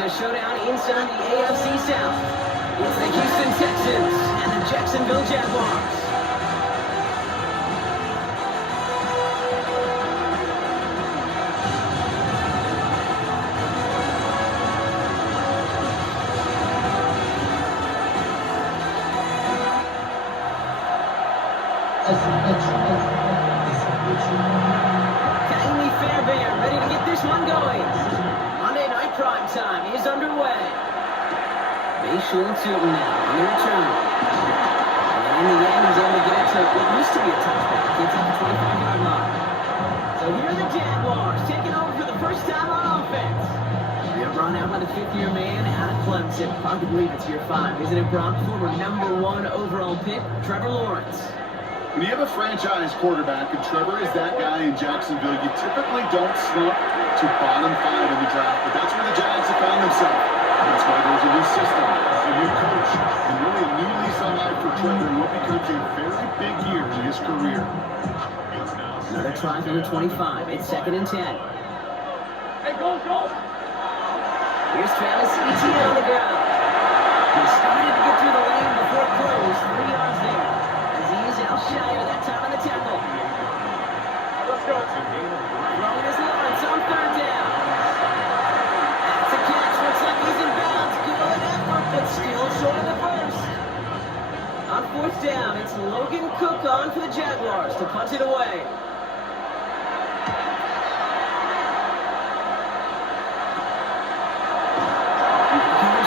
a showdown inside the AFC South. It's the Houston Texans and the Jacksonville Jaguars. Ready to get this one going. Monday night prime time is underway. Bayshore Tilton now on the return. And in the end, he's able to get it to what used to be a touchback. Gets at the 25-yard line. So here are the Jaguars taking over for the first time on offense. They're run out by the fifth-year man out of Clemson. Hard to believe it's year 5, isn't it, Brock? Former #1 overall pick, Trevor Lawrence. When you have a franchise quarterback, and Trevor is that guy in Jacksonville, you typically don't slump to bottom 5 in the draft, but that's where the Jags have found themselves. That's why there's a new system, a new coach, and really a new lease on life for Trevor in what becomes a very big year in his career. Another try for the 25. It's 2nd and 10. Hey, go! Here's Travis Etienne on the ground. He started to get through the lane before it closed. 3 yards there. Shire that time on the tackle. Let's go. Throwing his Lawrence on 3rd down. That's a catch. Looks like he's in bounds. Good effort, but still short of the first. On 4th down, it's Logan Cook on for the Jaguars to punt it away.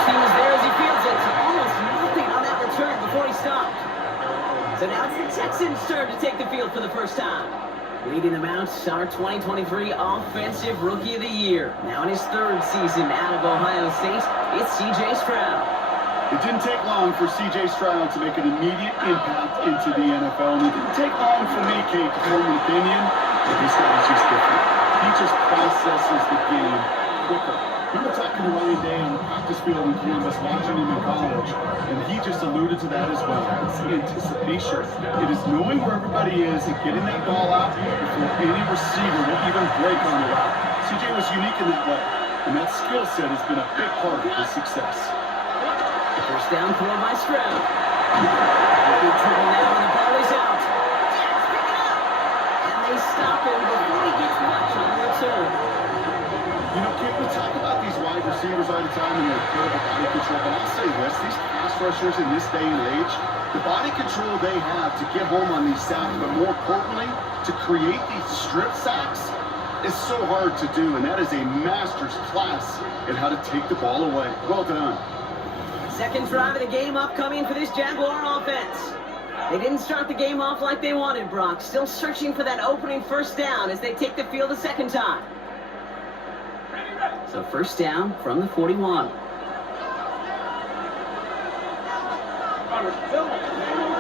He was there as he fields it. Almost nothing on that return before he stopped. So now it's the Texans' turn to take the field for the first time. Leading them out, our 2023 Offensive Rookie of the Year. Now in his 3rd season out of Ohio State, it's C.J. Stroud. It didn't take long for C.J. Stroud to make an immediate impact into the NFL, and it didn't take long for me, Kate, to form an opinion that this guy is just different. He just processes the game quicker. I remember talking to Ryan Day on the practice field in Columbus, watching him in college, and he just alluded to that as well. It's the anticipation. It is knowing where everybody is and getting that ball out before any receiver will even break on the route. CJ was unique in that way, and that skill set has been a big part of his success. First down throw by Stroud. Big trouble now, and the ball is out. Jets pick it up! And they stop him before he gets much on the return. You know, Kate, we talk about these wide receivers all the time and their incredible body control, but I'll say this, these pass rushers in this day and age, the body control they have to get home on these sacks, but more importantly, to create these strip sacks is so hard to do, and that is a master's class in how to take the ball away. Well done. Second drive of the game upcoming for this Jaguar offense. They didn't start the game off like they wanted, Brock. Still searching for that opening first down as they take the field a second time. So first down from the 41.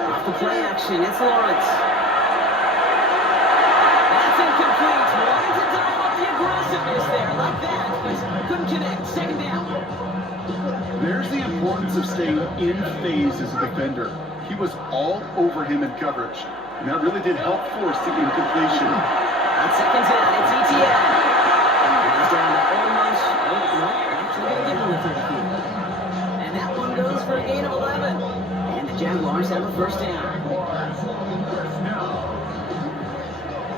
Off the play action, it's Lawrence. That's incomplete. Wanted to dial up the aggressiveness there like that, but couldn't connect. 2nd down. There's the importance of staying in phase as a defender. He was all over him in coverage, and that really did help force the incompletion. On 2nd down, it's Etienne. He's down to almost, actually going to get on the 30 feet. And that one goes for a gain of 11. And the Jaguars have a first down.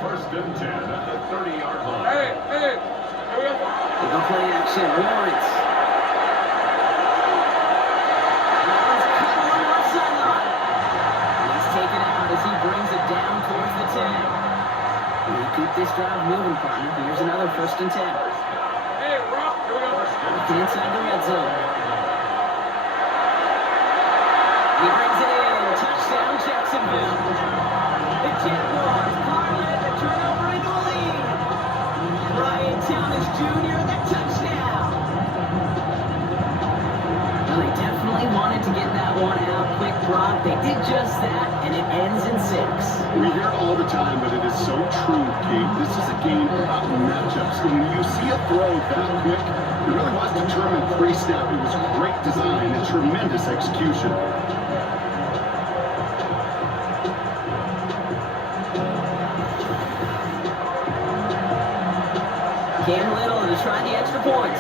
First and 10 at the 30-yard line. Hey! They go play action, Lawrence. Lawrence cut on the left sideline. He's taken out as he brings it down towards the 10. We'll keep this drive moving, partner. Here's another 1st and 10. Hey, Rock, here we go. Looking inside the red zone. He brings it in. Touchdown, Jacksonville. The Jaguars parlay the turnover into a lead. Ryan Thomas Jr., the touchdown. Well, they definitely wanted to get that one out quick, Brock. They did just that, and it ends in 6. We hear it all the time, but it is so true, Kate. This is a game about matchups. And when you see a throw that quick, it really was determined pre-snap. It was great design and tremendous execution. Cam Little to try the extra point.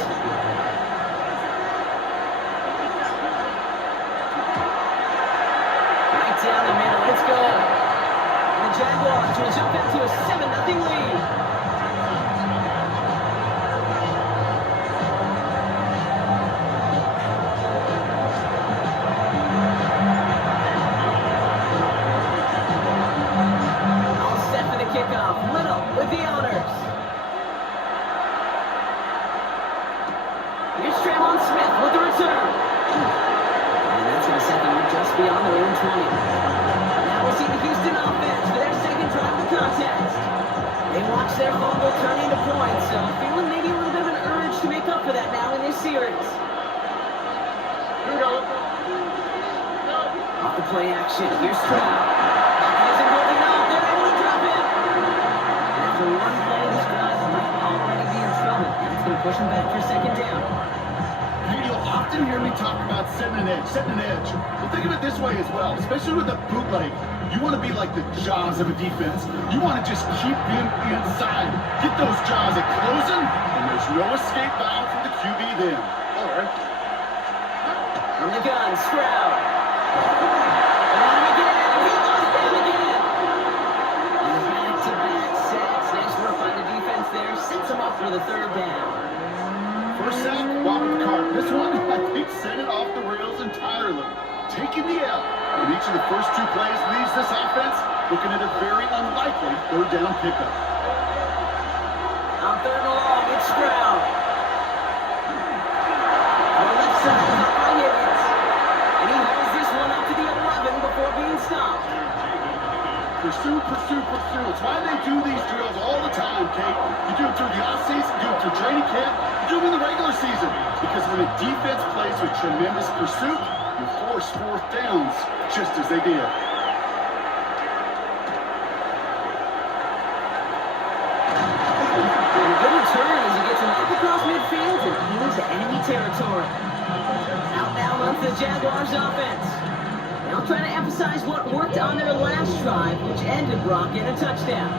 with the honors. Here's Tremont Smith with the return. And that's going to set them just beyond their own 20. Now we'll see the Houston offense for their second drive of the contest. They watch their fumble turn into points, so feeling maybe a little bit of an urge to make up for that now in this series. Off the play action, here's Stroud. He isn't holding up, they're able to drop it. And after one play, this drive might already be in trouble, and it's going to push him back for second down. You'll often hear me talk about setting an edge. Well, think of it this way as well, especially with a bootleg. You want to be like the jaws of a defense. You want to just keep them inside. Get those jaws at closing, and there's no escape valve for the QB then. All right. From the gun, Stroud. On him again, he goes down again. And back-to-back sacks. Nice work by the defense there. Sets him up for the third down. First sack, Bob with the cart. This one, I think, set it off the rails entirely. Taking the L. And each of the first two plays leaves this offense looking at a very unlikely third down pickup. On third and long, it's Stroud. On the left side, up by Higgins. And he hauls this one up to the 11 before being stopped. Pursue. It's why they do these drills all the time, Kate. You do it through the offseason, you do it through training camp, you do it in the regular season. Because when a defense plays with tremendous pursuit, you force fourth downs just as they did. And a good return as he gets him up across midfield and into enemy territory. Out now runs the Jaguars offense. Now trying to emphasize what worked on their last drive, which ended Brock in a touchdown.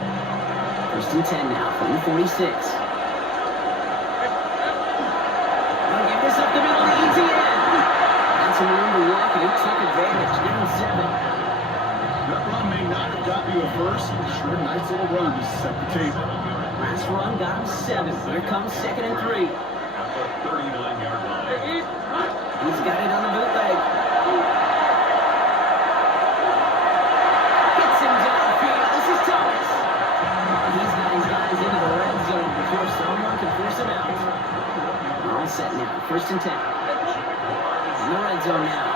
First and 10 now from the 46. Now give this up the middle to ETN. Had some room to walk and he took advantage. Give him 7. That run may not have got you a first, but sure nice little run to set the table. Last run got him 7. Here comes second and 3. At the 39-yard line. He's got it on the bootleg. Gets him downfield. This is Thomas. He's got his guys into the red zone before someone can force him out. All set now. First and 10. In the red zone now.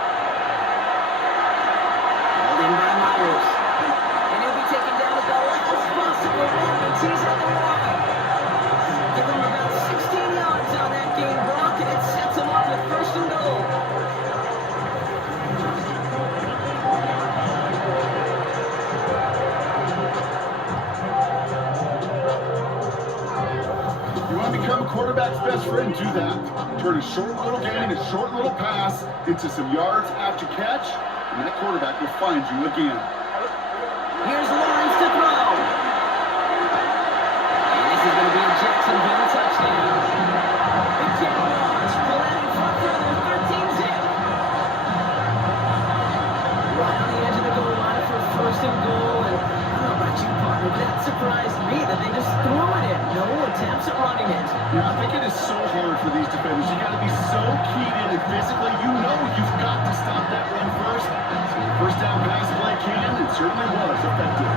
Held in by Myers. And he'll be taken down at the last possible moment. He's at the line. Give him about 16 yards on that game, Brock, and it sets him up with first and goal. You want to become a quarterback's best friend, do that. Turn a short little gain, a short little pass into some yards after catch, and that quarterback will find you again. Here's Lawrence to throw. And this is going to be a Jacksonville touchdown. The Jaguars pull out in front for their 13-zip. Right on the edge of the goal line for first and goal. And I don't know about you, partner, but that surprised me that they just threw it in. No attempts at running it. Yeah, I think it is so hard for these defenders. You got to be so keyed in and physically, you know you've got to stop that run first. So the first down pass play can, and certainly was effective.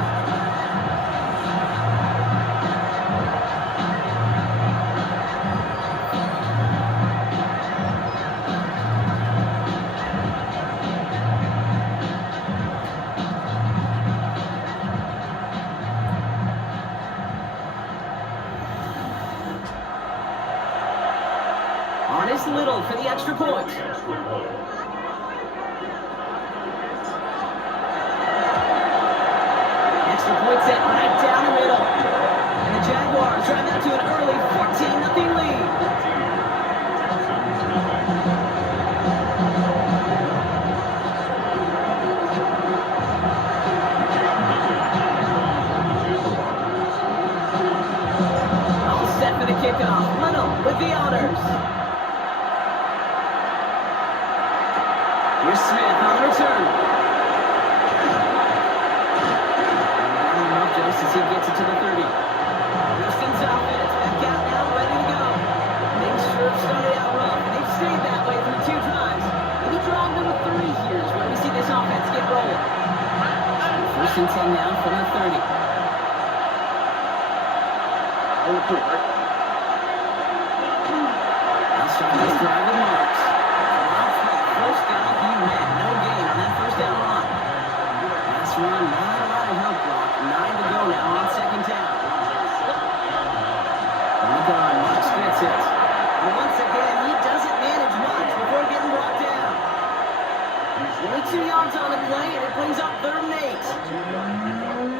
Honest Little for the extra point. Extra point set right down the middle. And the Jaguars drive out to an early 14-0 lead. All set for the kickoff. Little with the honors. Here's Smith on the return. Running him up just as he gets it to the 30. Houston's offense back out now, ready to go. Things sure have started out rough, and they've stayed that way through 2 drives. Maybe drive number 3 here is where we see this offense get rolling. First and 10 now from the 30. I'll start this drive with Marks. First down, he met. No gain on that first down run. Last run, not a lot of help block. 9 to go now on second down. Look on, Marks gets it. And once again, he doesn't manage much before getting brought down. Only 2 yards on the play, and it brings up 3rd and 8.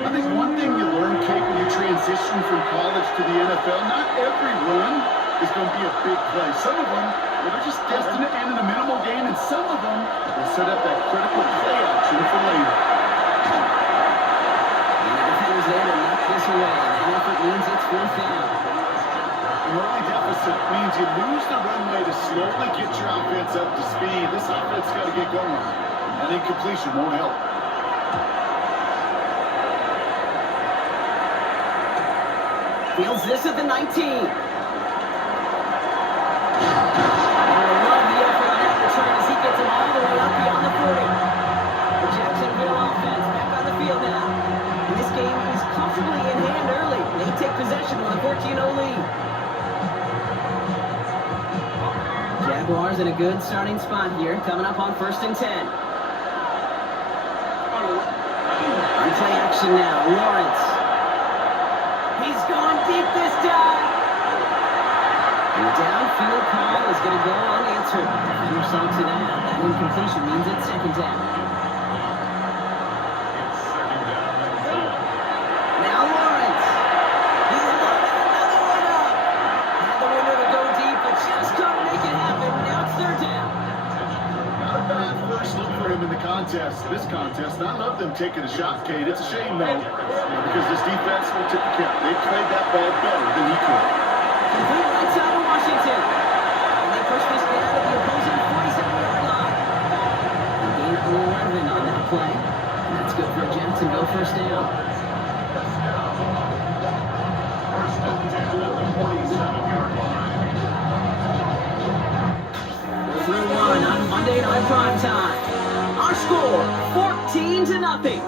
I think one thing you learn, Kate, when you transition from college to the NFL, not every run is going to be a big play. Some of them, they're just destined to end in a minimal gain, and some of them will set up that critical play action for later. And the defender's there to knock this away, and that effort means it's 4th down. An early deficit means you lose the runway to slowly get your offense up to speed. This offense got to get going. An incompletion won't help. Fields this at the 19. I love the effort on that return as he gets him all the way up beyond the 40. The Jacksonville offense back on the field now. And this game is comfortably in hand early. They take possession with a 14-0 lead. Jaguars in a good starting spot here, coming up on 1st and 10. On play action now, Lawrence. He's going deep this time. And the downfield call is going to go unanswered. Defender saw to that. That incompletion means it's 2nd down. Now Lawrence. He's loaded another one up. Had the window to go deep, but just couldn't make it happen. Now it's 3rd down. Not a bad first look for him in the contest. This contest, I love them taking a shot, Kate. It's a shame, though, because this defense will tip the cap. They played that ball better than he could. Complete right side of Washington. And they push this down to the opposing 47-yard line. And gain 11 on that play. And that's good for Jacksonville 1st down. First and 10 at the 47-yard line. Through 1 on Monday Night Prime Time. Our score, 14-0.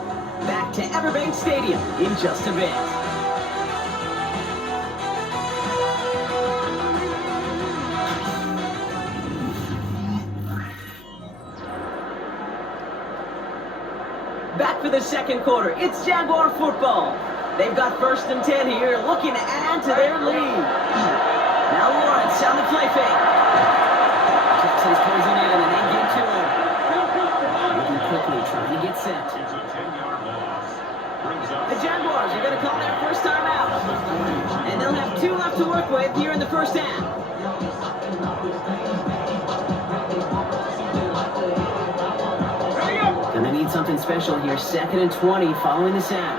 Back to Everbank Stadium in just a bit. Back for the 2nd quarter. It's Jaguar football. They've got 1st and 10 here, looking to add to their lead. Now Lawrence on the play fake. Texans closing in, and they get to him. Moving quickly, trying to get set. It's a 10-yard loss. Brings up The Jaguars are going to call their first time out. And they'll have 2 left to work with here in the 1st half. Gonna need something special here. 2nd and 20 following the sack.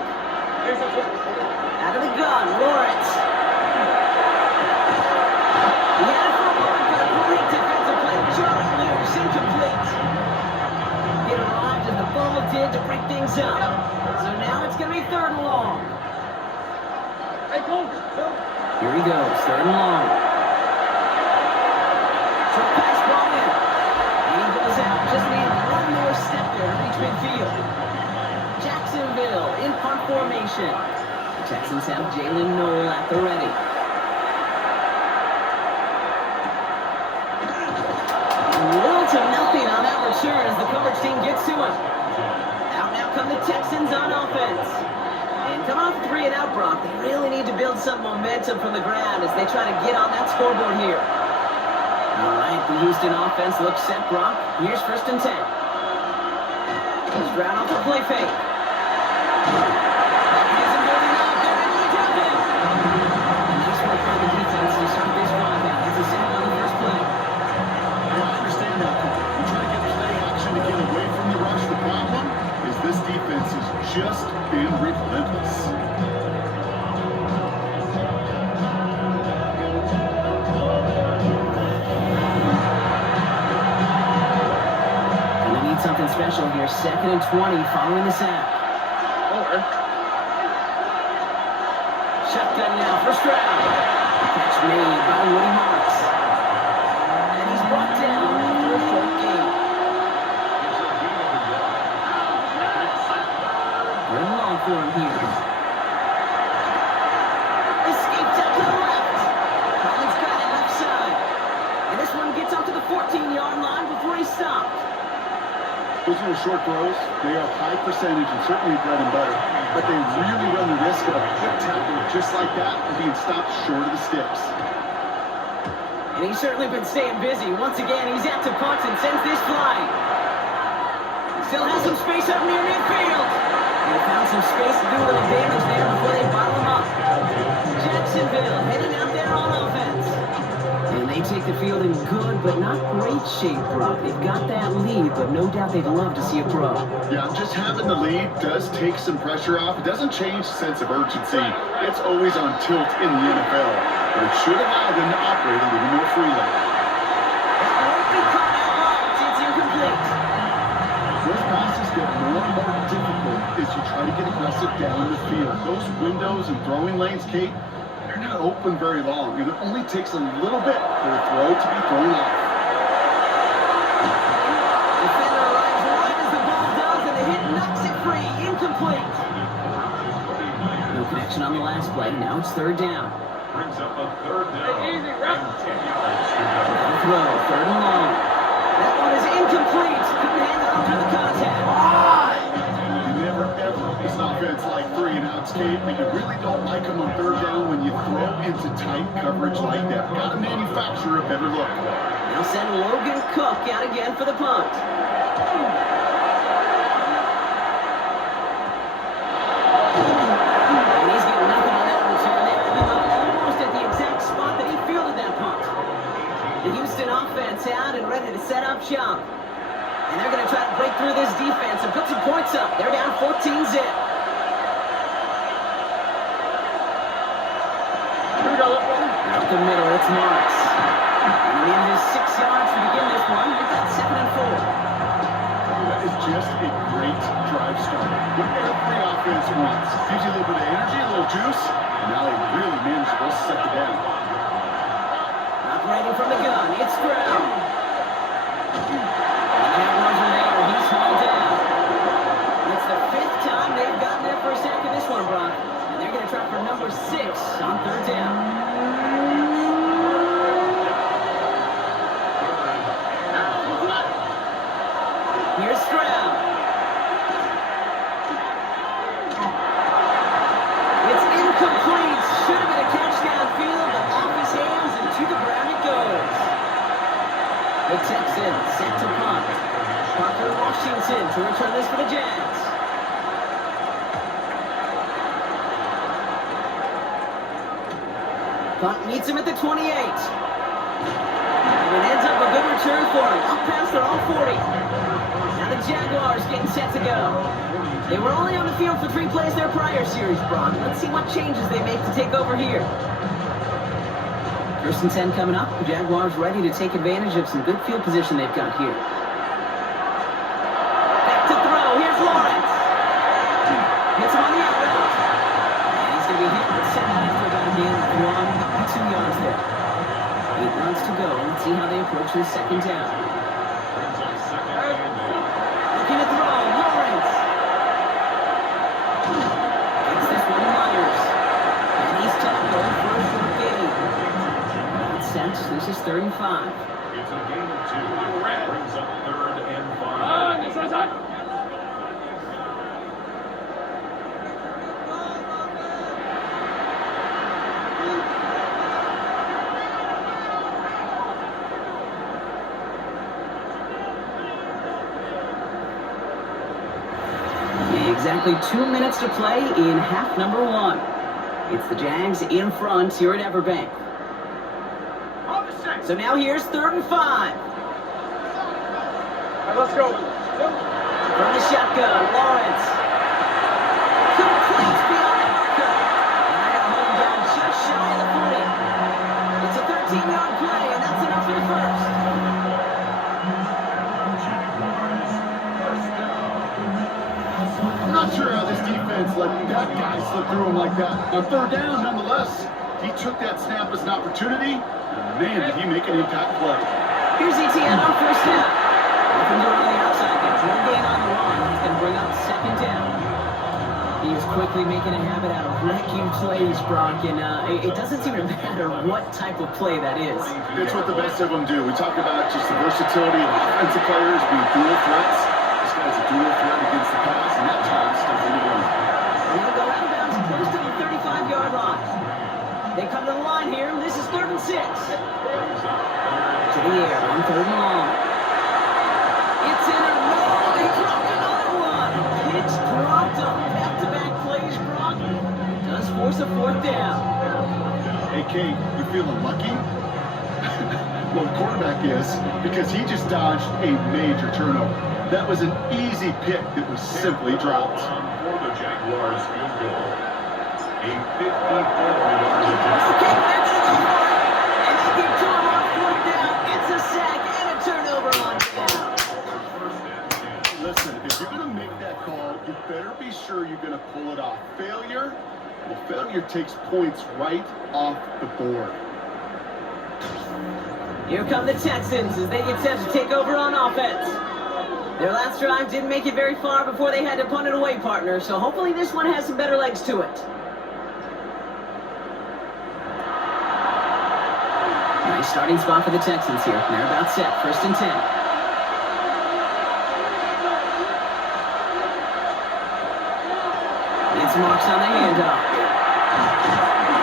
Out of the gun, Lawrence. He had it for a moment, but a great defensive play. Charles Lewis incomplete. It arrived as the ball did to break things up. So now it's going to be 3rd and long. Here he goes, 3rd and long. Short pass ball in. And he goes out. Just need one more step there to reach midfield. Jacksonville in punt formation. The Texans have Jalen Noel at the ready. Little to nothing on that return as the coverage team gets to him. Out now come the Texans on offense. And coming off 3 and out, Brock, they really need to build some momentum from the ground as they try to get on that scoreboard here. All right, the Houston offense looks set, Brock. Here's 1st and 10. Stroud off the play fake. Isn't building up. They're really jumping. And nice work by the defense to start this drive out. That's a sack on the first play. I understand that. You try to get play action to get away from the rush. The problem is this defense has just been relentless. Gonna need something special here. 2nd and 20 following the sack. Shotgun now for Stroud. Catch made by Woody Marks. And he's brought down after a short gain. Good long for him here. Escape tackle. Those short throws, they are high percentage and certainly bread and butter, but they really run the risk of a quick tackle just like that and being stopped short of the sticks. And he's certainly been staying busy. Once again, he's out to punt and sends this flying. Still has some space up near midfield. They found some space to do a little damage there before they bottle him up. Jacksonville heading out there on offense. And they take the field in good but not great shape, Brock. They've got that lead, but no doubt they'd love to see a pro. Yeah, just having the lead does take some pressure off. It doesn't change the sense of urgency. It's always on tilt in the NFL, but it should allow them to operate a little more freely. That won't be caught out right. It's incomplete. Those passes get more and more difficult as you try to get aggressive down the field. Those windows and throwing lanes, Kate, they're not open very long, and it only takes a little bit for a throw to be thrown off. Defender arrives right as the ball does, and the hit knocks it free. Incomplete. No connection on the last play. Now it's third down. Brings up a third down. And 10 yards to go. Now throw, third and long. That one is incomplete. Couldn't hang on to the contact. You never ever this offense like 3 and outs, Kate, but you really don't like them on third down when you throw into tight coverage like that. Got to manufacture a better look. They'll send Logan Cook out again for the punt. And he's getting nothing on that return. They open up almost at the exact spot that he fielded that punt. The Houston offense out and ready to set up shop. And they're going to try to break through this defense and put some points up. They're down 14-zip. Up the middle, it's Marks. And he needed his 6 yards to begin this one. We've got 7 and 4. That is just a great drive starter. What every offense wants. Gives you a little bit of energy, a little juice, and now they really manage to set it down. Operating from the gun, it's Stroud. The Jaguars are there, he's hauled down. It's the 5th time they've gotten their first sack of this one, Brock. And they're going to try for number 6 on third down. Here's Stroud. It's incomplete. Should have been a catch downfield, but off his hands and to the ground it goes. The Texans set to punt. Parker Washington to return this for the Jags. Punt meets him at the 28. And it ends up a good return for him. Up past their own 40. Now the Jaguars getting set to go. They were only on the field for 3 plays their prior series, Brock. Let's see what changes they make to take over here. First and 10 coming up. The Jaguars ready to take advantage of some good field position they've got here. Back to throw. Here's Lawrence. Hits him on the out route. And he's going to be hit and sent out after about a gain of 2 yards there. 8 runs to go. Let's see how they approach this second down. Looking to throw. Lawrence. Gets this one to Myers. And he's tackled for a short gain. That's set. This is 3rd and 5. It's a gain of 2. Brings up 3rd and 5. Exactly 2 minutes to play in half number 1. It's the Jags in front here at Everbank. So now here's 3rd and 5. Let's go. From the shotgun, Lawrence. Complete beyond the marker. And they're going to hold him down just shy of the 40. It's a 13-yard play, and that's enough for the first. I'm not sure how this defense let that guy slip through him like that. On third down, nonetheless, he took that snap as an opportunity. And man, did he make an impact play. Here's ETN on first down. Looking to run on the outside. Gets 1 gain on the run. He's going to bring up 2nd down. He is quickly making a habit out of wrecking plays, Brock, and it doesn't seem to matter what type of play that is. It's what the best of them do. We talk about just the versatility of offensive players being dual threats. This guy's a dual threat against the pass, and that time Stephanie won. And they'll go out of bounds close to the 35-yard line. They come to the line here. This is 3rd and 6. To the air on 3rd and long. It's in a row. They dropped another one. Pitch dropped on back-to-back plays. Brock does force a 4th down. Hey, Kate, you feeling lucky? Well, the quarterback is, because he just dodged a major turnover. That was an easy pick that was simply dropped. For the Jaguars field goal. A 54-yard Okay, they're going to go for it. And they get to him on 4th down. It's a sack and a turnover on down. Listen, if you're going to make that call, you better be sure you're going to pull it off. Failure takes points right off the board. Here come the Texans as they get set to take over on offense. Their last drive didn't make it very far before they had to punt it away, partner, so hopefully this one has some better legs to it. Nice starting spot for the Texans here. They're about set. 1st and 10. It's Marks on the handoff.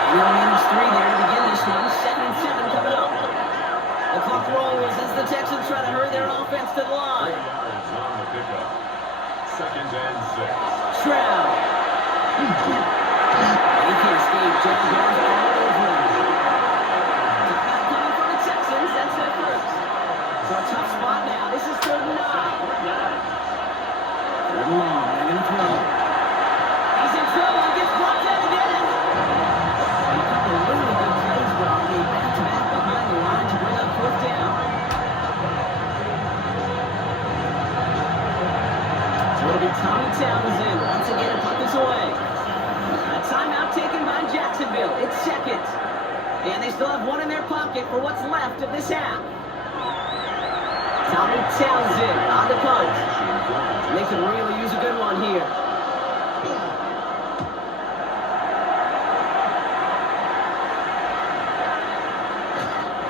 And they'll manage 3 there to begin this one. 2nd and 7 coming up. The clock rolls as the Texans try to hurry their offense to the line. 3 yards on the pickup. 2nd and 6. Stroud. He can't escape. Jaguars all over him. Coming from the Texans, that's their first. So a tough spot now. This is 3rd and 9. 3rd and long. They're going to throw. He's in trouble. He gets blocked out again. A couple of really good plays, Brock. They back-to-back behind the line to bring up 4th down. So it'll be Tommy Townsend once again to put this away. A timeout taken by Jacksonville. It's 2nd. And they still have 1 in their pocket for what's left of this half. Tommy Townsend on the punt. They can really use a good one here.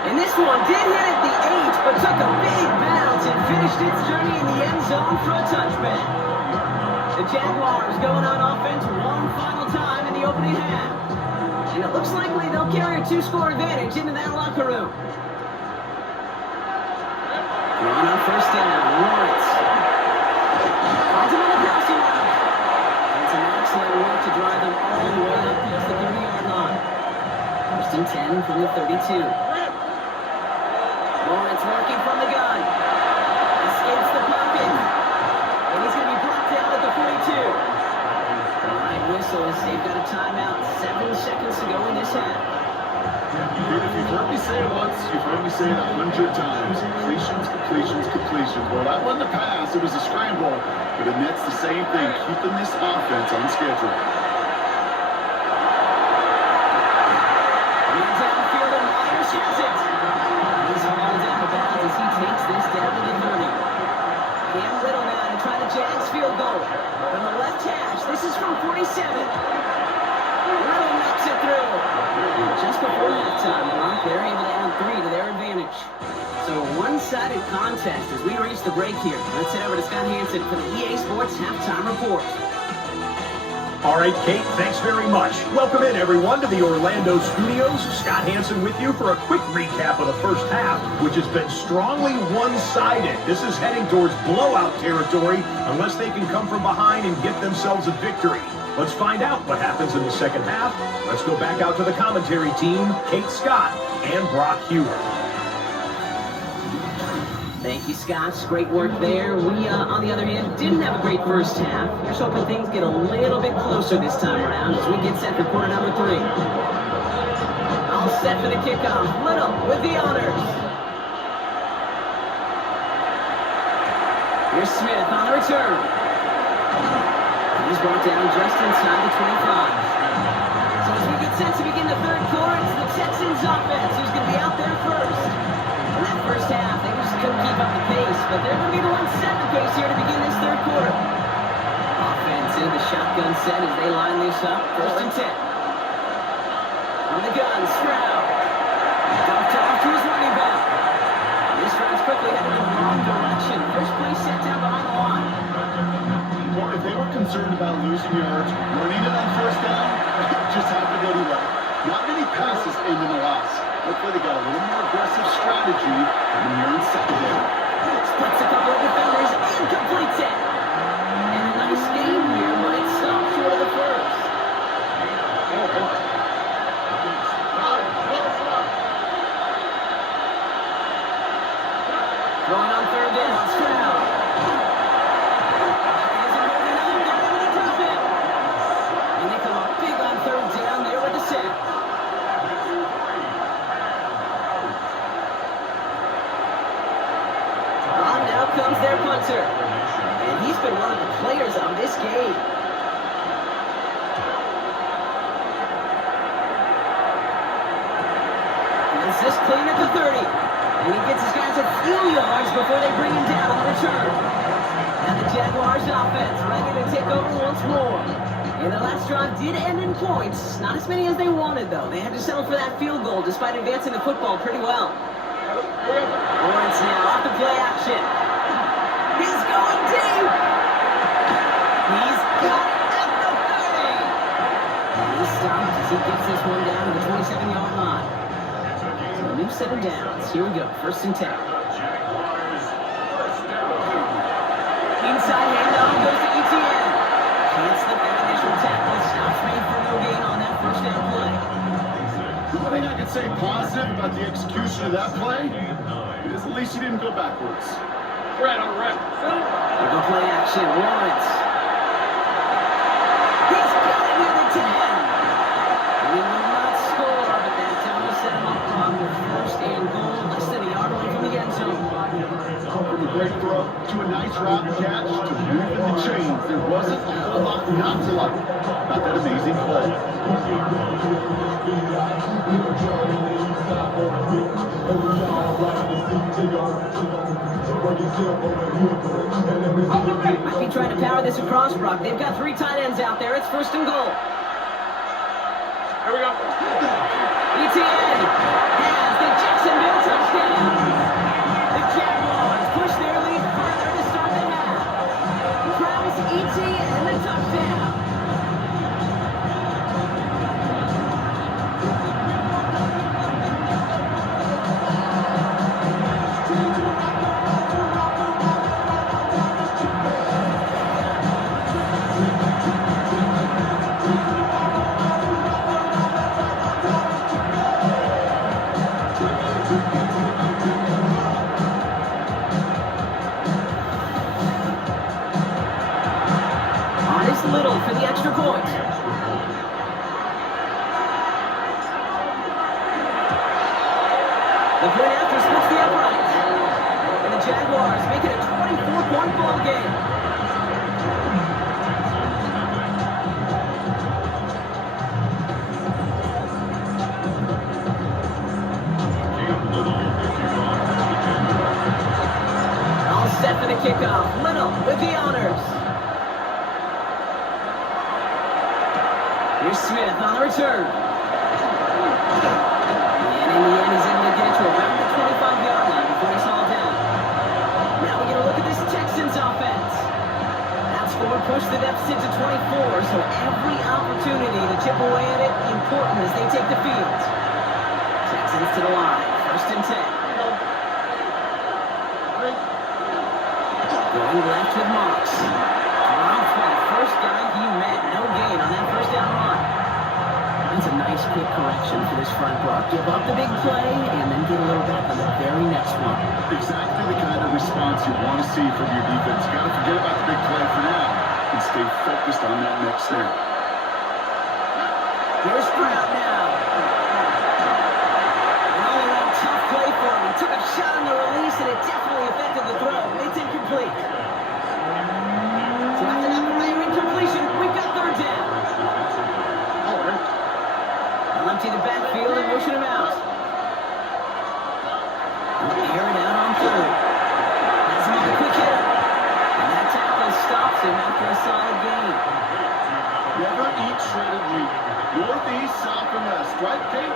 And this one did hit at the 8, but took a big bounce and finished its journey in the end zone for a touchback. The Jaguars going on offense one final time in the opening half. And it looks likely they'll carry a 2-score advantage into that locker room. Going on 1st down, Lawrence. Finds him on the passing route. That's an excellent work to drive them all the way up past the 30-yard line. 1st and 10 from the 32. Lawrence working from the gun. Escapes the pocket. And he's going to be brought down at the 42. All right, whistles. They've got a timeout. 7 seconds to go in this half. If you've heard me say it once, you've heard me say it 100 times. Completions. Well, that wasn't a pass. It was a scramble. But it nets the same thing, keeping this offense on schedule. Downfield and Myers has it. He's hauled down the bounds as he takes this down to the 30. Cam Little now to try the Jags field goal. From the left hash, this is from 47. Little knocks it through. And just before halftime, Brock, they're able to add 3 to their advantage. So a one-sided contest as we reach the break here. Let's head over to Scott Hansen for the EA Sports Halftime Report. All right, Kate, thanks very much. Welcome in, everyone, to the Orlando studios. Scott Hansen with you for a quick recap of the first half, which has been strongly one-sided. This is heading towards blowout territory unless they can come from behind and get themselves a victory. Let's find out what happens in the second half. Let's go back out to the commentary team, Kate Scott and Brock Hewer. Thank you, Scott. Great work there. We, on the other hand, didn't have a great first half. Here's hoping things get a little bit closer this time around as we get set for quarter number 3. All set for the kickoff. Little with the honors. Here's Smith on the return. He's brought down just inside the 25. So as we get set to begin the third quarter, it's the Texans offense who's going to be out there first. In that first half, they just couldn't keep up the pace, but they're going to be the ones setting the pace here to begin this third quarter. Offense in the shotgun set as they line this up. 1st and 10. On the gun, Stroud. Dumped off to his running back. This drive's quickly headed in the wrong direction. First play set down behind the line. were concerned about losing yards, running it on first down. It just happened anyway. Not many passes end in a loss. Hopefully they got a little more aggressive strategy coming here in second down. Splits a couple of defenders and completes it. And a nice game here, but it stops short of the first. Throwing on third down, Stroud. Isn't holding up, they're able to drop it. And they come up big on third down there with the sack. Now comes their punter. And he's been one of the players on this game. Is this clean at the 30? And he gets his guys a few yards before they bring him down on the return. And the Jaguars offense ready to take over once more. And the last drive did end in points. Not as many as they wanted, though. They had to settle for that field goal despite advancing the football pretty well. Lawrence now off the play action. He's going deep. He's got it at the 30. And he's stopped as he gets this one down to the 27-yard line. So a new set of downs. Here we go. First and 10. Inside handoff goes to ETN. Can't slip that initial tackle. Stops made for no gain on that first down play. The one thing I can say positive about the execution of that play is at least he didn't go backwards. Red on red. They go play action. Lawrence. He's got it near the 10. He will not score, but that time will set him up on the first and goal, less than a yard away from the end zone. From a great throw to a nice route catch to moving the chains. There wasn't a whole lot not to like about that amazing play. Might be trying to power this across, Brock. They've got 3 tight ends out there. It's first and goal. Here we go. ETN has the Jacksonville touchdown. The Jaguars push their lead further to start the half. Travis ETN the touchdown. Little for the extra point. The point after splits the upright. And the Jaguars make it a 24-point ball game. All set for the kickoff. Little with the honors. Here's Smith on the return. And in the end, he's able to get it to around the 25-yard line before he's hauled down. Now we're going to look at this Texans offense. That score pushed the deficit to 24, so every opportunity to chip away at it important as they take the field. Texans to the line, first and 10. Going left with Mox. First guy he met, no gain on that first down run. That's a nice quick correction for this front block. Give up the big play and then get a little back on the very next one. Exactly the kind of response you want to see from your defense. You got to forget about the big play for now and stay focused on that next snap. Here's Stroud now. And all around tough play for him. He took a shot on the release and it definitely affected the throw. It's incomplete. So after that prior incompletion, we've got third down. They'll empty the backfield and motion him out. They'll air it out on third. Has him on a quick hitter. And that tackle stops him after a solid gain. Never eat shredded wheat. Northeast, south, and west, right, Kate?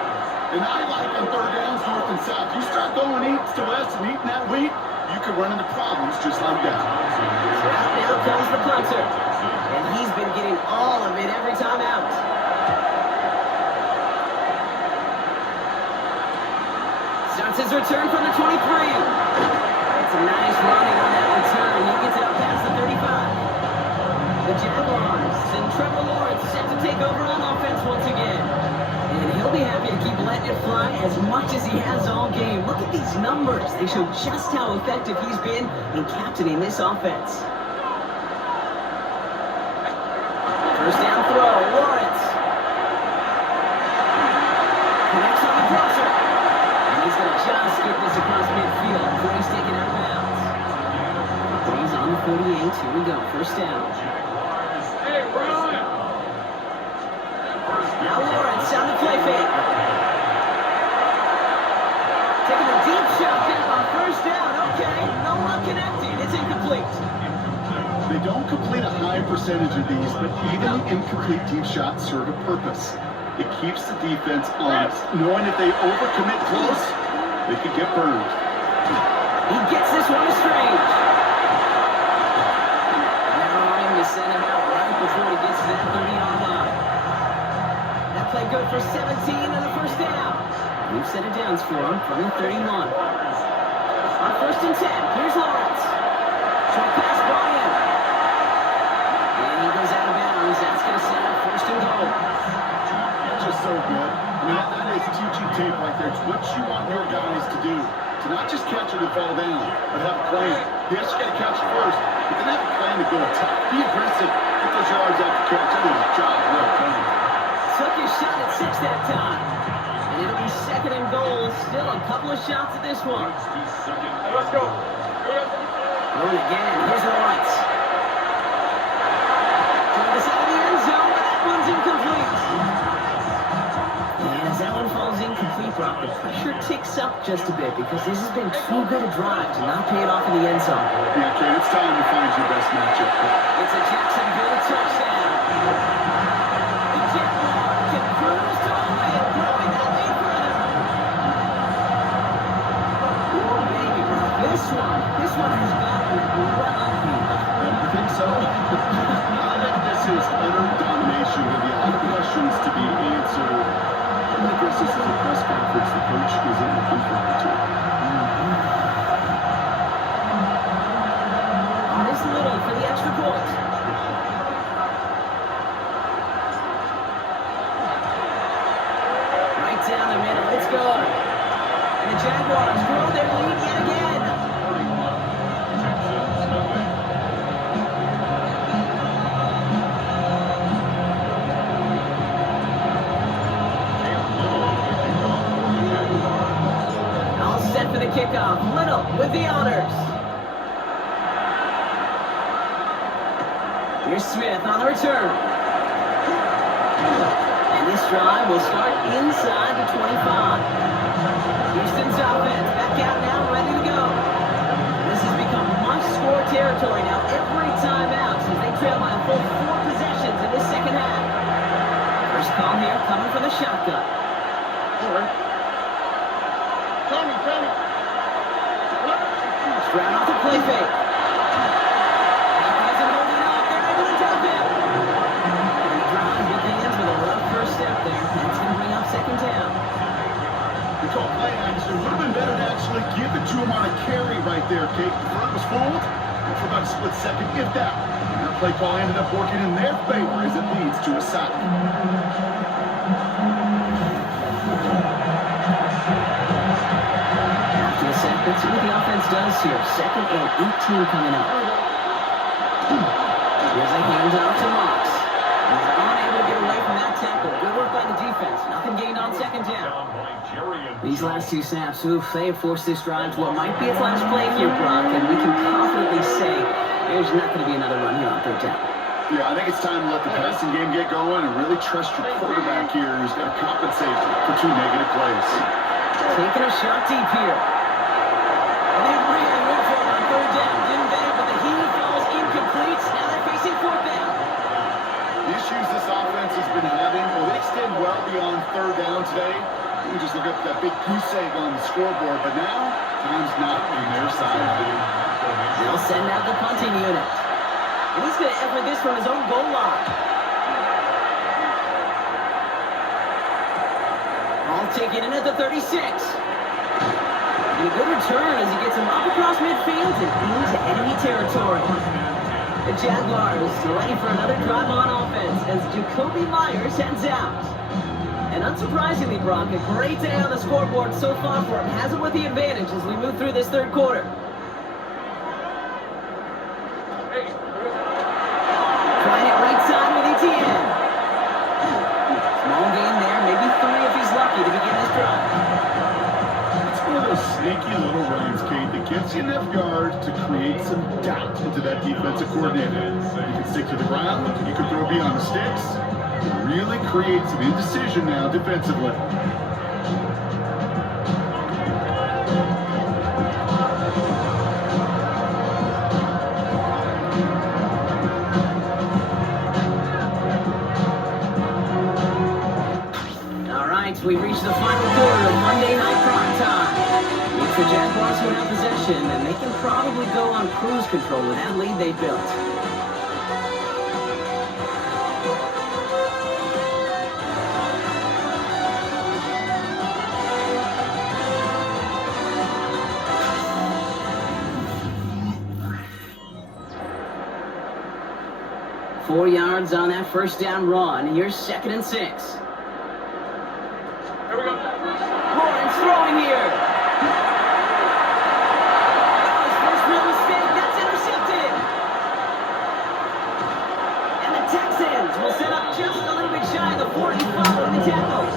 And I like on third downs, north and south. You start going east to west and eating that wheat, you could run into problems just like that. Now comes the punter. And he's been getting all of it every time out. Starts his return from the 23. It's a nice running on that return. He gets it up past the 35. The Jaguars and Trevor Lawrence set to take over on offense once again. And he'll be happy to keep letting it fly as much as he has all game. Look at these numbers. They show just how effective he's been in captaining this offense. First down throw, Lawrence. Connects on the crosser. And he's going to just get this across midfield before he's taken out of bounds. He's on the 48. Here we go. First down. Hey, Brian! Now Lawrence on the play fake. Taking a deep shot there on first down. Okay, no one connecting. It's incomplete. They don't complete a high percentage of these, but even incomplete deep shots serve a purpose. It keeps the defense honest, knowing if they overcommit close, they could get burned. He gets this one to Strange. Now on him to send him out right before he gets to that 30-yard line. That play good for 17 and a first down. We've set it down for him from the 31. On first and 10, here's Lawrence. Short pass ball in. And he goes out of bounds. That's going to set up first and goal. That's just so good. I mean, that is teaching tape right there. It's what you want your guys to do. To not just catch it and fall down, but have a plan. Yes, you got to catch it first, but then have a plan to go attack. Be aggressive. Get those yards out to catch. That is a job well done. Took his shot at 6 that time. And it'll be second and goal. Still a couple of shots at this one. Let's go. Going again. Here's Lawrence. Trying to side of the end zone, but that one's incomplete. And as that one falls incomplete, Brock, the pressure ticks up just a bit because this has been too good a drive to not pay it off in the end zone. Yeah, Kate, it's time to find your best matchup. It's a Jacksonville touchdown. The Jaguars can cruise to a win, growing that lead further. Oh, baby, Brock, this one has gotten well up here. You think so? I think this is utter domination with a lot of questions to be answered. I guess this is a press conference the coach isn't looking forward to. This little for the extra point. Right down the middle, it's good. And the Jaguars grow their lead yet again. All set for the kickoff. Little with the honors. Here's Smith on the return. And this drive will start inside the 25. Houston's offense back out now, ready to go. This has become must-score territory now every time out since they trail by a full 4 possessions in this second half. First call here coming from the shotgun. Stroud off the play fake. Hasn't holding up. They're able to dump him. And the drive begins with a rough first step there. That's going to bring up second down. The call play action would have been better to actually give it to him on a carry right there, Kate. The front was fooled for about a split second, if that. And that play call ended up working in their favor as it leads to a sack. After the sack, let's see what the offense does here. Second and 18 coming up. Here's a handoff to Mox. He's unable to get away from that tackle. Good work by the defense. Nothing gained on second down. These last 2 snaps, they have forced this drive to what might be its last play here, Brock, and we can confidently say there's not going to be another run here on third down. Yeah, I think it's time to let the passing game get going and really trust your quarterback here who's going to compensate for 2 negative plays. Taking a shot deep here. And they really went for it on third down. Didn't get it, but the heave falls incomplete. Now they're facing fourth down. The issues this offense has been having, well, they extend well beyond third down today. We just look up that big goose egg on the scoreboard, but now time's not on their side. They'll send out the punting unit. And he's going to effort this from his own goal line. All taken in at the 36. And a good return as he gets him up across midfield and into enemy territory. The Jaguars are ready for another drive on offense as Jacoby Myers heads out. And unsurprisingly, Brock, a great day on the scoreboard so far for him. Has him with the advantage as we move through this third quarter. Trying it right side with Etienne. Small gain there, maybe 3 if he's lucky to begin this drive. It's one of those sneaky little runs, Kate, that gives you enough yards to create some doubt into that defensive coordinator. You can stick to the ground, you can throw beyond the sticks. It really creates some indecision now defensively. We reach the final quarter of Monday Night Prime Time. It's the Jaguars who have possession, and they can probably go on cruise control with that lead they built. Four yards on that first down run. Here's 2nd and 6. Throwing here. His first real mistake, that's intercepted. And the Texans will set up just a little bit shy of the 40 following the tackle.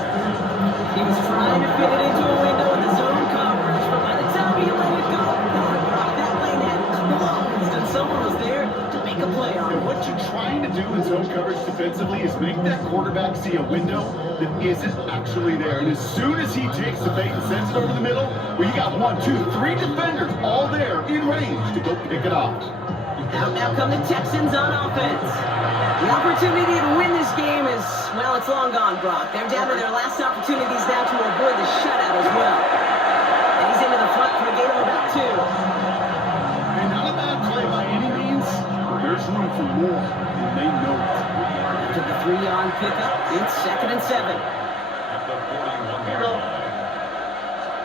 He was trying to fit it into a window in the zone coverage, but by the time he let it go, that lane had closed, and someone was there to make a play on it. And what you're trying to do in zone coverage defensively is make that quarterback see a window that isn't actually there. And as soon as he takes the bait and sends it over the middle, well, you got 1, 2, 3 defenders all there in range to go pick it off. Out now come the Texans on offense. The opportunity to win this game is, well, it's long gone, Brock. They're down to their last opportunities now to avoid the shutout as well. And he's into the front for a gain of about 2. And not a bad play by any means, but there's room for more, and they know it. To the 3-yard pickup, it's 2nd and 7. At the 41-yard line.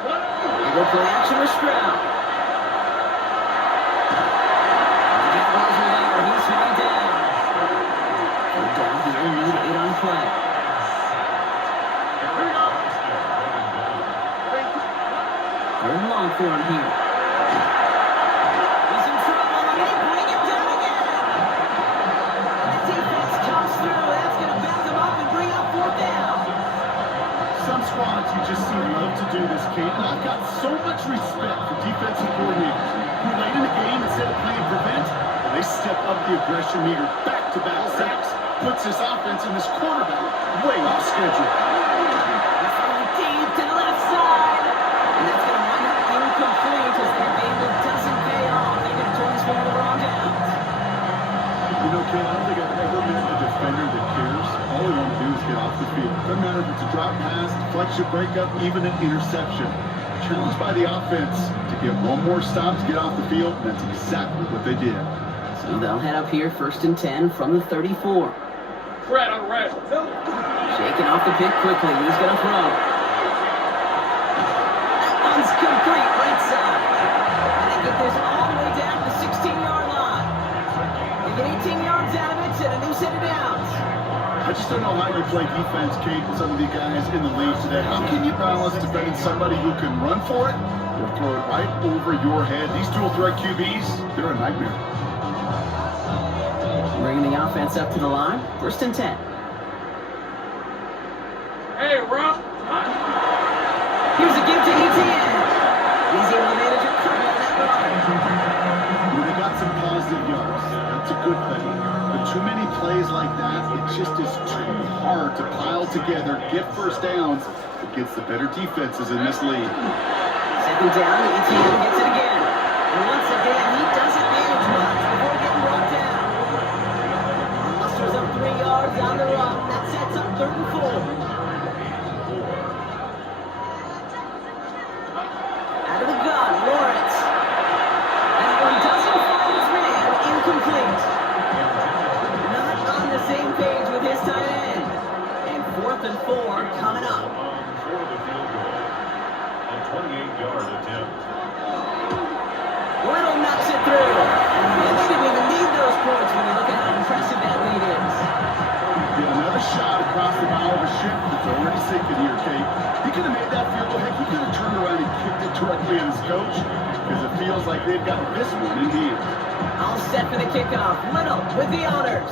They go play action with Stroud. The Jaguars are there. He's swung down. They're down here, need 8 on play. Third and long for him here. He's in trouble, and they bring him down again. The defense comes through. That's going to back them up and bring up 4th down. Some squads you just see love to do this, Kate, and I've got so much respect for defensive coordinators who late in the game, instead of playing prevent, they step up the aggression meter, back-to-back sacks, puts this offense and this quarterback way off schedule. He's throwing deep to the left side. And that's going to wind up incomplete as their game doesn't pay off. They're going to turn this one over on downs. You know, Kate, I don't think I've ever met a defender that cares. All they want to do is get off the field. Doesn't matter if it's a drop pass, deflection, breakup, even an interception. Challenged by the offense to get one more stop to get off the field, and that's exactly what they did. So they'll head up here 1st and 10 from the 34. Red on red. Shaking off the pick quickly. He's going to throw. That one's complete right side. And they get this all the way down to the 16-yard line. They get 18 yards out of it and a new set of downs. I just don't know how you play defense, Kate, with some of the guys in the league today. How can you balance defending somebody who can run for it or throw it right over your head? These dual threat QBs, they're a nightmare. Bringing the offense up to the line. 1st and 10. Hey, Rob. Here's a give to Etienne. He's able to manage a couple on that run. Well, they got some positive yards. That's a good thing. But too many plays like that, it just is too hard to pile together, get first downs against the better defenses in this league. 2nd down, Etienne gets it again. And once again, he doesn't manage much before getting brought down. Musters up 3 yards on the run. That sets up 3rd and 4. attempt. Little knocks it through. And they didn't even need those points when you look at how impressive that lead is. Yeah, another shot across the bow of a ship that's already sinking here, Kate. He could have made that field goal. Heck, he could have turned around and kicked it directly at his coach, because it feels like they've got this one in hand. All set for the kickoff. Little with the honors.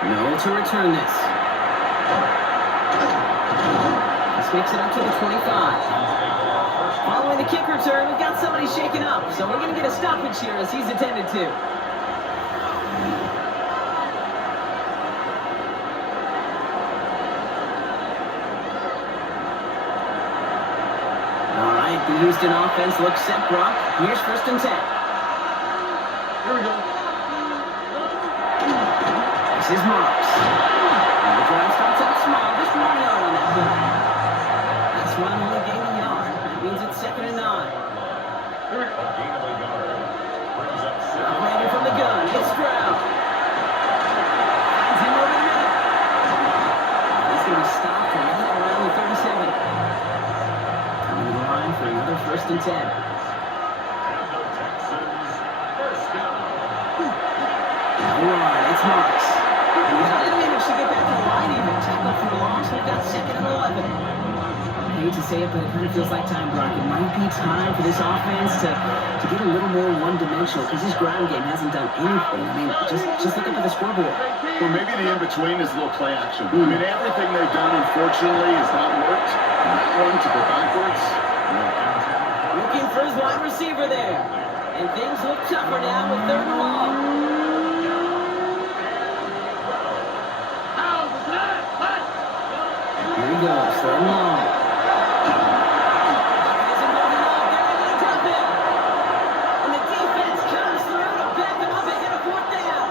No to return this. This makes it up to the 25. Following the kick return, we've got somebody shaken up, so we're going to get a stoppage here as he's attended to. All right, the Houston offense looks set, Brock. Here's 1st and 10. Here we go. This is Marks. And the drive starts out small, just 1 yard on that play. That's one only gain a yard. That means it's 2nd and 9. A gain of a yard. Brings up 7. Operating from the gun, it's Stroud. Finds him over the middle. He's going to be stopped right around the 37. Coming to the line for another 1st and 10. And the Texans, first down. All right, it's Marks. And he's not going to manage to get back to the line even. Tackle for a loss. We've got 2nd and 11. I hate to say it, but it kind of feels like time, Brock. It might be time for this offense to get a little more one-dimensional, because this ground game hasn't done anything. I mean, just look up at the scoreboard. Well, maybe the in-between is a little play action. I mean, everything they've done, unfortunately, has not worked. And that one to go backwards, no. Looking for his wide receiver there. And things look tougher now with 3rd and long. Here he goes, 3rd and long. Isn't good enough. They're able to drop him. And the defense comes through to back him up and get a 4th down.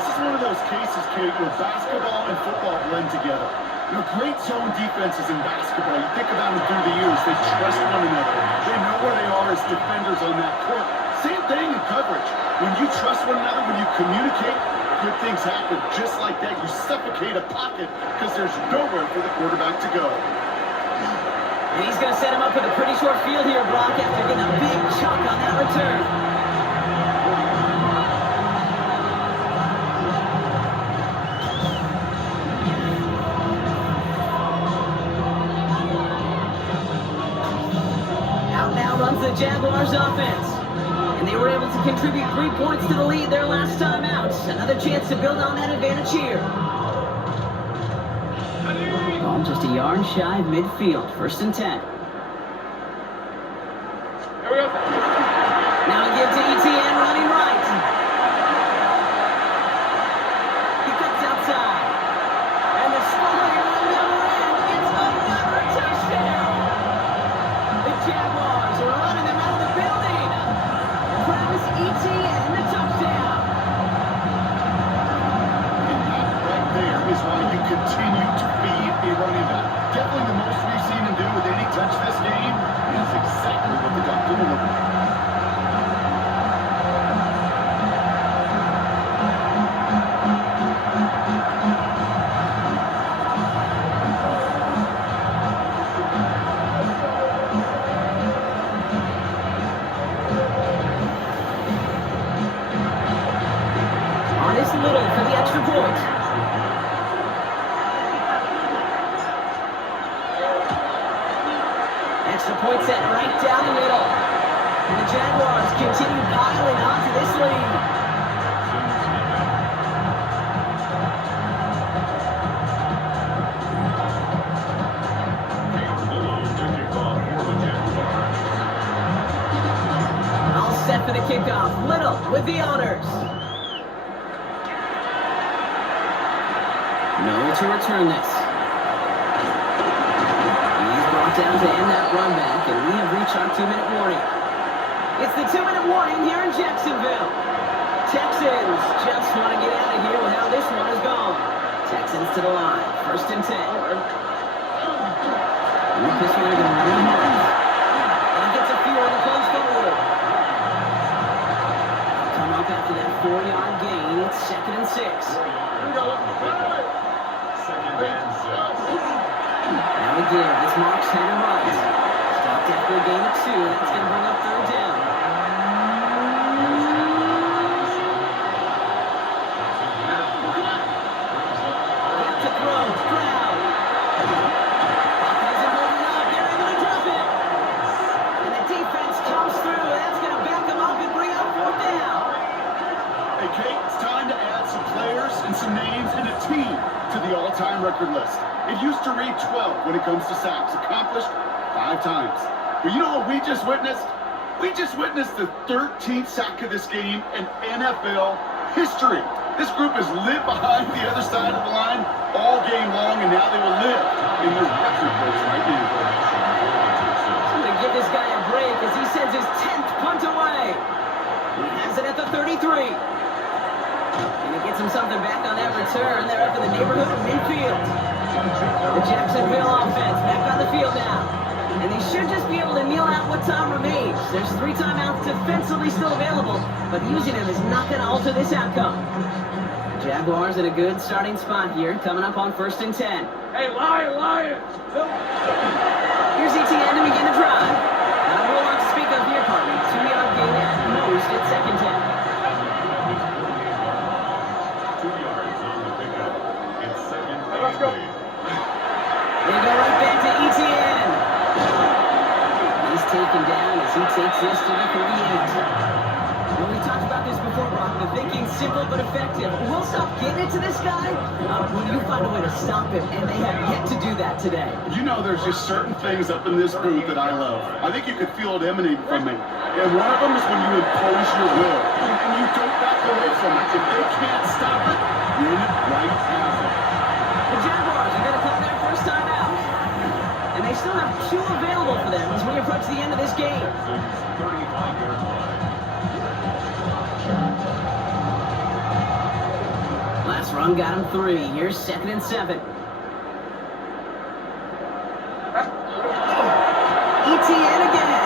This is one of those cases, Kate, where basketball and football blend together. You know, great zone defenses in basketball, you think about them through the years, they trust one another. They know where they are as defenders on that court. Same thing in coverage. When you trust one another, when you communicate, good things happen. Just like that, you suffocate a pocket because there's nowhere for the quarterback to go. And he's going to set him up with a pretty short field here, Brock, after getting a big chunk on that return. Out now runs the Jaguars offense. And they were able to contribute 3 points to the lead their last time out. Another chance to build on that advantage here. Ball just a yard shy of midfield. 1st and 10. Now a give to ETN running right. He cuts outside. And the scoring on the other end. It's another touchdown. The Jaguars are running them out of the building. Travis Etienne, the touchdown. And that right there is why you continue to feed a running back. Definitely the most we've seen him do with any touch this game is exactly what the doctor delivered. Little for the extra point. Extra point set right down the middle. And the Jaguars continue piling onto this lead. All set for the kickoff. Little with the honors. No to return this. He's brought down to end that run back, and we have reached our 2-minute warning. It's the 2-minute warning here in Jacksonville. Texans just want to get out of here with how this one has gone. Texans to the line, 1st and 10. And this one they're going to run hard. And he gets a few on the plays forward. Come up after that 4-yard gain, it's 2nd and 6. Second and 6. Now again, this marks Henry Rice. Stopped after a gain of 2. That's going to bring up third down. Back to throw. Stroud. Isn't holding up. They're able to drop it. And the defense comes through. That's going to back them up and bring up fourth down. Hey, Kate, it's time to add some players and some names and a team to the all-time record list. It used to read 12 when it comes to sacks, accomplished 5 times. But you know what we just witnessed? We just witnessed the 13th sack of this game in NFL history. This group has lived behind the other side of the line all game long, and now they will live in their record books right now. I'm going to give this guy a break as he sends his 10th punt away. He has it at the 33. And he gets him something back on that return. They're up in the neighborhood of midfield. The Jacksonville offense back on the field now. And they should just be able to kneel out what time remains. There's 3 timeouts defensively still available, but using them is not going to alter this outcome. Jaguars in a good starting spot here, coming up on 1st and 10. Hey, Lion! Here's ETN to begin the drive. Not a whole lot to speak of here, partner. 2-yard gain at most at 2nd 10. 2 yards on the pickup. It's 2nd and 8. They go right back to ETN. He's taken down as he takes this to the 38. Well, we talked about this before, Brock. The thinking's simple but effective. We'll stop getting it to this guy when you find a way to stop him, and they have yet to do that today. You know, there's just certain things up in this booth that I love. I think you could feel it emanating from me. And one of them is when you impose your will, and you don't back away from it. If they can't stop it, win it right now. The Jaguars are going to call their first time out. And they still have 2 available for them as we approach the end of this game. Texans 35-yard line. Last run got him 3. Here's 2nd and 7. ETN again.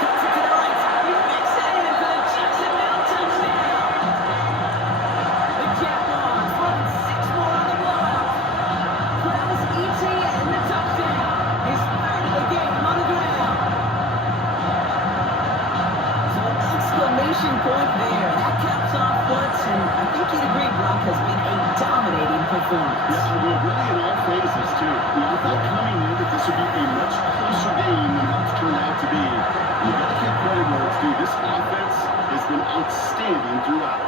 Cuts it to the right. He makes it in for the Jacksonville touchdown. The Jaguars running 6 more on the blowout. Travis ETN, the touchdown. His 3rd of the game on the ground. So an exclamation point there. That caps off what, and I think you'd agree, Brock, has been a dominating performance. Yeah, well, really in all phases, too. I thought coming in that this would be a much closer game than how it's turned out to be. And you got to give credit where it's due. This offense has been outstanding throughout.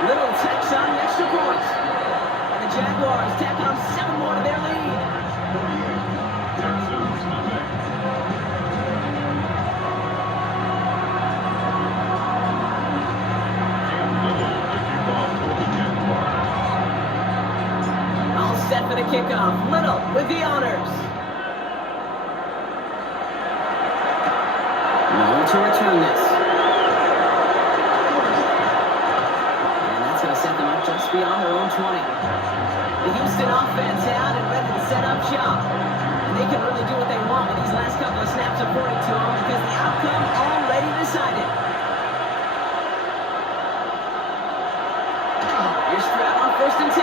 Little takes on the extra point. And the Jaguars tack on 7 more to their lead. 48. Texans nothing. All set for the kickoff. Little with the honors. No to return this. And that's going to set them up just beyond their own 20. The Houston offense out and ready to set up shop. And they can really do what they want with these last couple of snaps according to them because the outcome already decided. Here's Stroud on 1st and 10.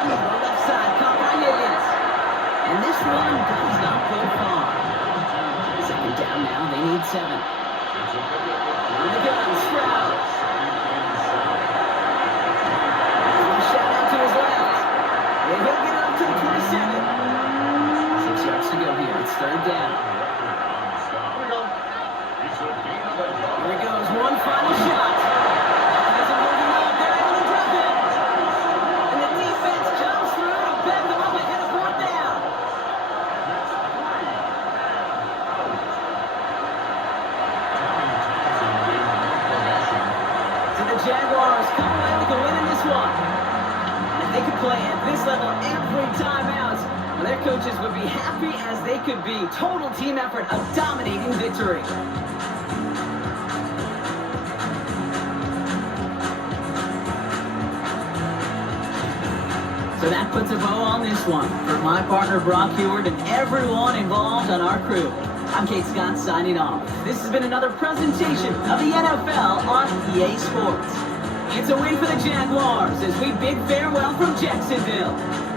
The left side, caught by Higgins. And this one does not go far. 2nd down now, they need 7. On the gun, Stroud. Shout out to his left. And he'll get it up to the 27. 6 yards to go here, it's 3rd down. Here he goes, one final shot. Doesn't hold him up, they're able to drop it. And the defense comes through to back them up ahead of 4th down. So the Jaguars come away with a win in this one. And if they could play at this level every time out, well, their coaches would be happy as they could be. Total team effort, a dominating victory. So that puts a bow on this one. For my partner Brock Heward and everyone involved on our crew, I'm Kate Scott signing off. This has been another presentation of the NFL on EA Sports. It's a win for the Jaguars as we bid farewell from Jacksonville.